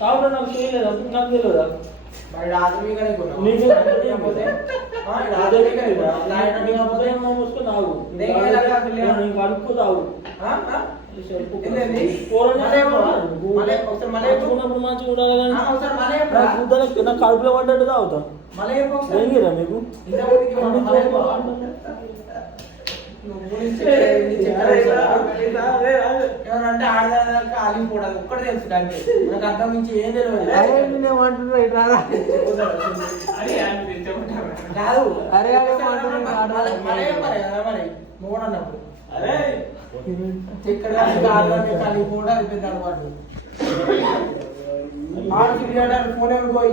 తాగుతా నాకు చేయలేదా నాకు తెలియదా నాకు కడుపులో పడ్డట్టు తాగుతా ఏంగిరా మీకు ఏమనంటే ఆడదాకా ఆలిపోవడానికి ఒక్కడే తెలుసు దానికి నాకు అర్థం నుంచి ఏం తెలియదు కాదు మరి మూడన్నప్పుడు ఇక్కడ ఆడదానికి ఆలిపోవడం అది పెద్ద అలవాటు ఆడు తిరిగాడు ఫోన్ పోయి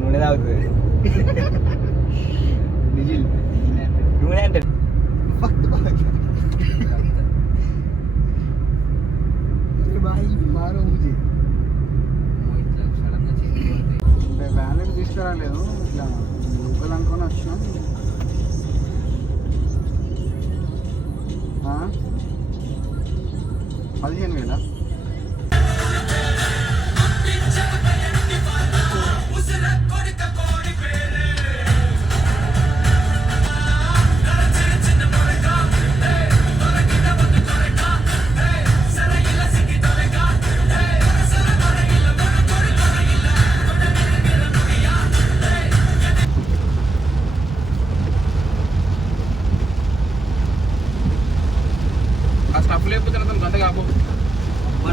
నూనె తాగుతుంది నూనె అంటే వ్యాలెట్ తీసుకురాలేదు ఇట్లా లోకల్ అనుకొని వచ్చినాం 15,000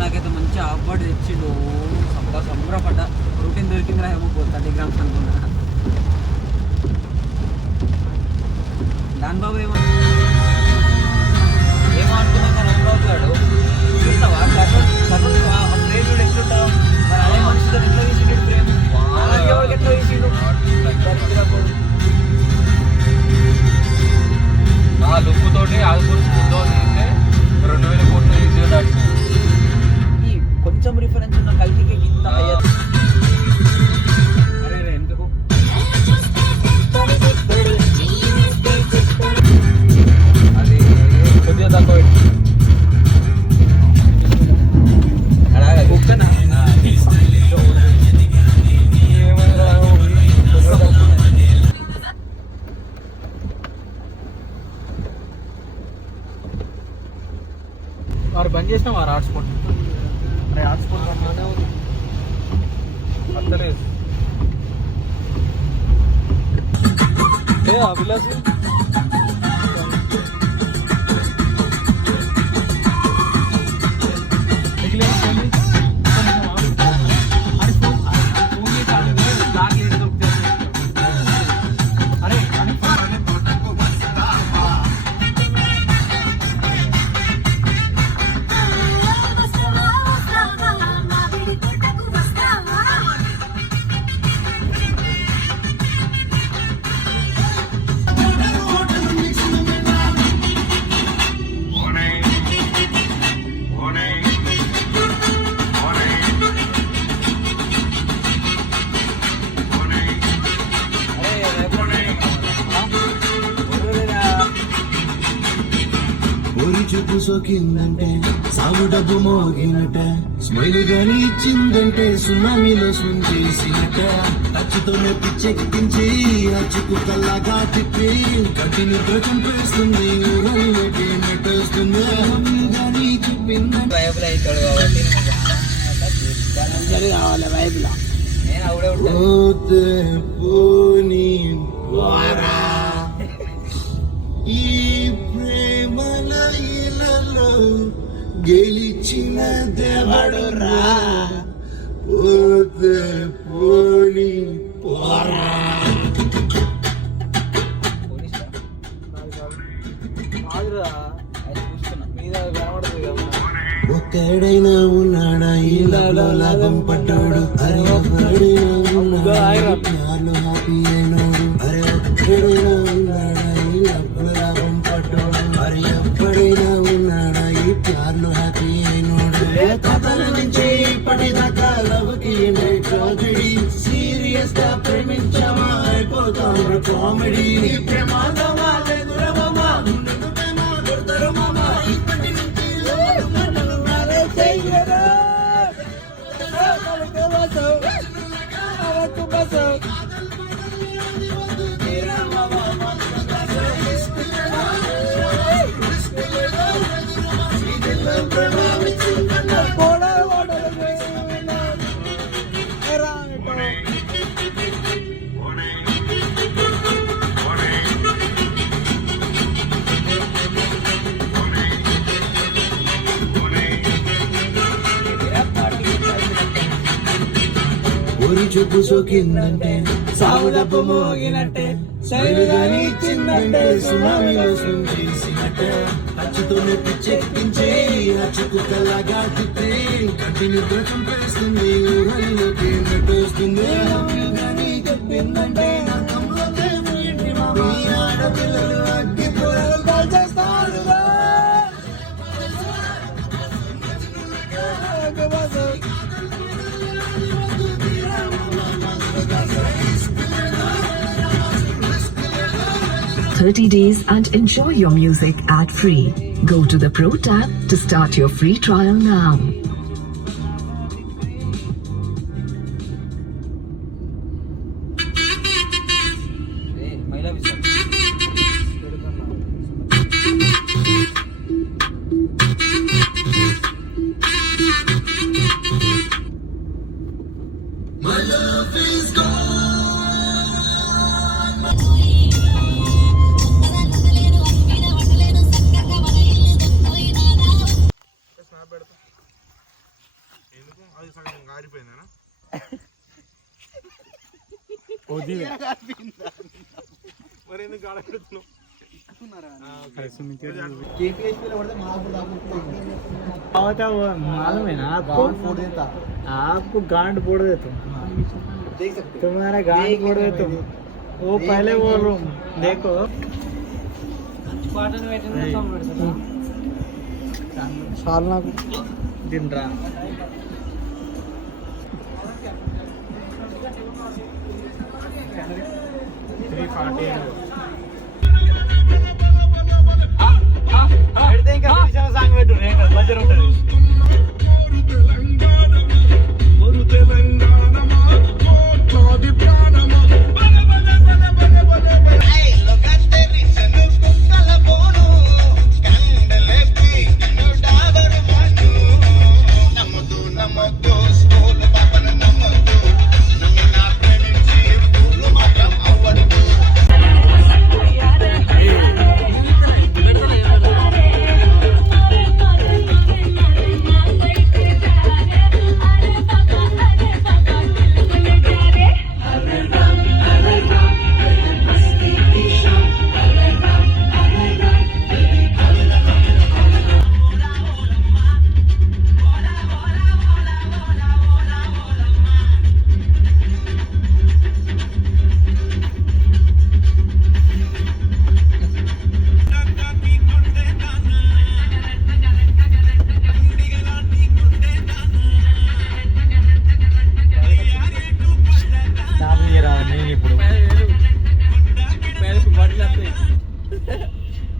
నాకైతే మంచి అవార్డు తెచ్చిండు సంబరపడ్డ ప్రోటీన్ దొరికిందిరా ఏమో 30 grams అనుకున్నా దాని బాబు ఏమో అనుకున్నా కానీ అనుకోవట్లేడు చూస్తావా ప్రేమ్ ఎట్లుంటావు మరి అదే మనిషితో ఎట్లా తీసిండు ప్రేమ్ ఎవరికి ఎట్లా తీసిండు ఆ లుక్ తోటి ఆల్మోస్ట్ ఫుడ్ తీస్తే 2,000 కోట్లు ఈజీగా దాటి కొంచెం రిఫరెన్స్ ఉన్న కల్తీకి ఇంత హయ్యర్ అరే ఎందుకు అది కొద్దిగా తక్కువ కుక్కనా వారు బంద్ చేసినా వారు హాట్స్పాట్ అత్తలేదు అభిలాష్ చూపు సోకిందంటే సాగు డబ్బు మోగినట స్మైల్ గాని ఇచ్చిందంటే సునామీలో స్విమ్ చేసినట అచ్చుతోనే పిచ్చెక్కించి అచ్చుకు కల్లాగా తిప్పి కట్టి నిద్ర చంపేస్తుంది ఊరల్లోకి నెట్టేస్తుంది గాని చెప్పిందంటే వైపులో అవుతాడు కాబట్టి కావాలి వైపులా నేను అవుడే ఉంటాను. పోతే పోనీ పోరా ఈ ప్రేమల ఇలలో గెలిచిన దేవడురా పోతే పోనీ పోరా పోలీసులా? కాదురా అది చూస్తున్నా. మీద కనబడుతుంది కదా ఒక్కడైనా ఉన్నాడా ఇళ్ళలో లాభం పడ్డాడు అరే ఒక్కడైనా ఉన్నాడా ప్యార్లో హ్యాపీ అయినాడు అరే ఒక్కడైనా ఉన్నాడా ఇళ్ళలో లాభం పడ్డాడు అరే ఎప్పుడైనా ఉన్నాడా ఈ ప్యార్లో హ్యాపీ అయినాడు కథల నుంచి ఇప్పటిదాకా లవ్కి ట్రాజడీ సీరియస్ గా ప్రేమించామా అయిపోతాం కామెడీ ప్రమాదమా లేదురమా ఇప్పటి నుంచి ఊరి చూపు సోకిందంటే సాగు డబ్బు మోగినట్టే శైలి గాని ఇచ్చిందంటే సునామీలో స్విమ్ చేసినట్టే అచ్చుతోనే పిచ్చెక్కించి అచ్చుకు కల్లాగా తిప్పి కట్టి నిద్ర చంపేస్తుంది ఊరల్లోకి నెట్టేస్తుంది గాని చెప్పిందంటే నరకంలో దేవుడు ఇంటి మామ. ఈ ఆడపిల్లలు అగ్గి పొరలు కాల్చేస్తారు days and enjoy your music ad-free. Go to the Pro tab to start your free trial now. ఏ, మహిళా Visakha. My love is gone. मालूम है ना आपको फोड़ देता आपको गांड फोड़ देता हूँ देख सकते तुम्हारा गांड फोड़ देता हूँ वो पहले वो रूम देखो सालना दिन रात సాంగ్ పెట్టు మధ్య ఉంటుంది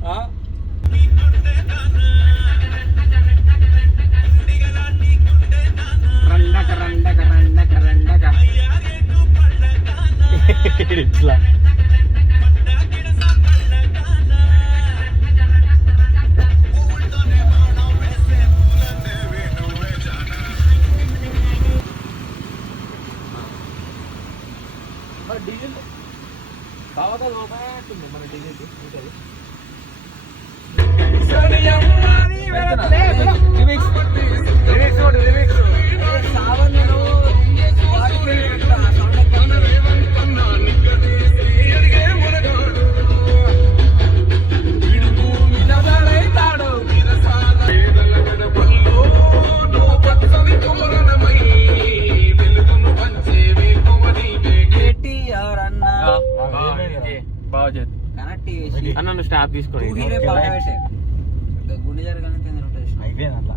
ఆ ఇట్లా డీజిల్ కావాలి లోపల మన డీజిల్ అన్న నువ్వు స్టాప్ తీసుకోండి గుండె జరగానే అయిపోయింది అట్లా